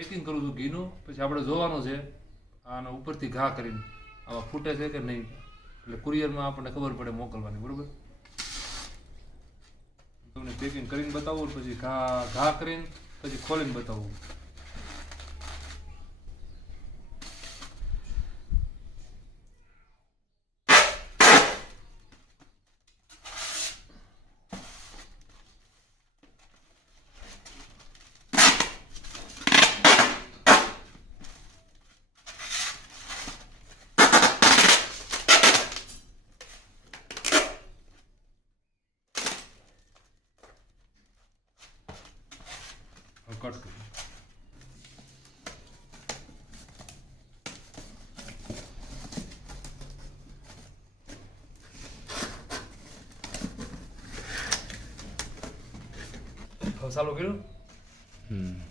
Packing કરું છું ઘીનું, પછી આપણે જોવાનું છે, આના ઉપરથી ઘા કરીને. આવા ફૂટે છે કે નહીં, એટલે કુરિયરમાં આપણને ખબર પડે મોકલવાની, બરોબર? તમને પેકિંગ કરીને બતાવું, પછી ઘા ઘા કરીને, પછી ખોલીને બતાવું. કટ કરી ચાલુ કર્યું હમ